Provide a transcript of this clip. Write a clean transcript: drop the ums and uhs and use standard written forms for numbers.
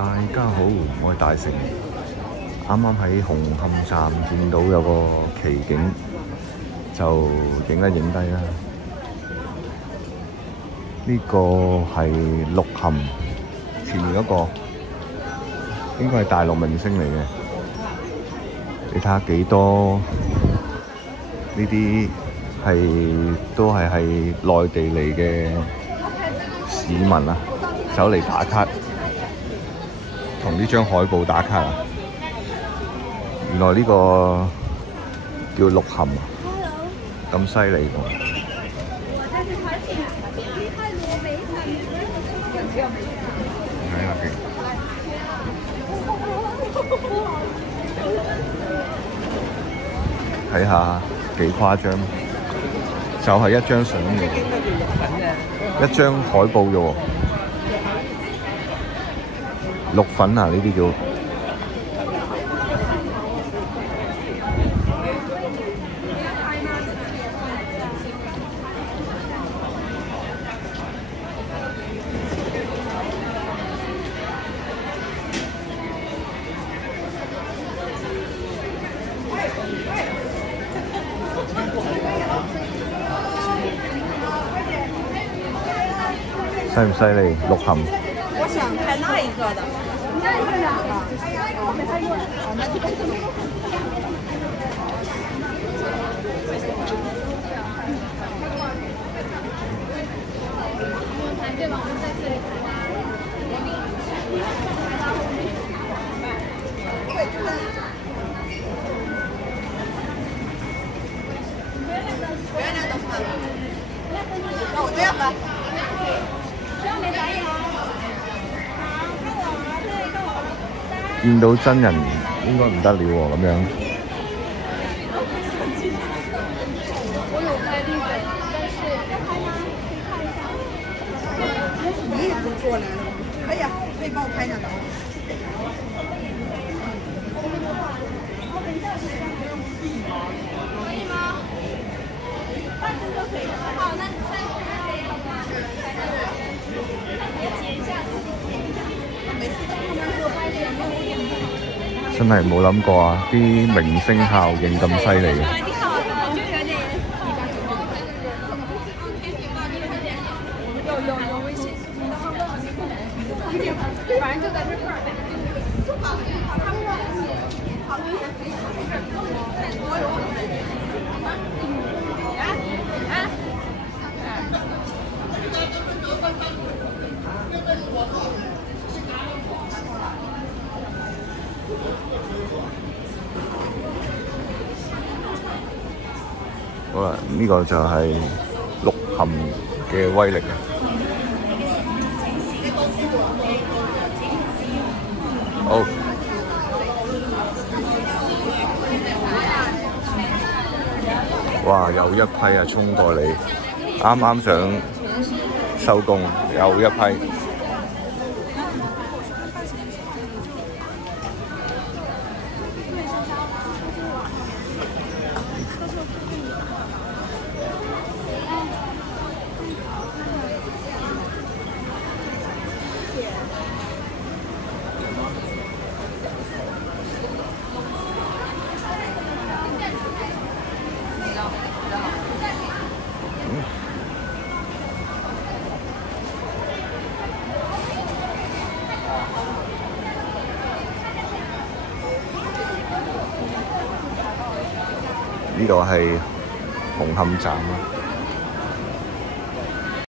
大家好，我係大成。啱啱喺紅磡站見到有個奇景，就影低啦。呢個係鹿晗，前面嗰個應該係大陸明星嚟嘅。你睇下幾多呢啲都係內地嚟嘅市民啊，走嚟打卡，同呢張海報打卡啊！原來呢個叫鹿晗啊，咁犀利㗎！睇下先，睇下幾誇張，就係一張相嘅，一張海報啫喎。鹿粉啊，呢啲叫。犀唔犀利？鹿晗。我想拍那一個的。我這樣吧。見到真人應該唔得了喎，咁樣。我有拍那個，但是你也是做來了，可以啊，可以幫我拍兩張。可以嗎？半身都可以。好，那真係冇諗過啊！啲明星效應咁犀利嘅。有微信。反正就在這塊兒。好啦，呢個就係鹿晗嘅威力啊！好，哇！又一批啊，衝過嚟，啱啱想收工，又一批。呢度係紅磡站啊！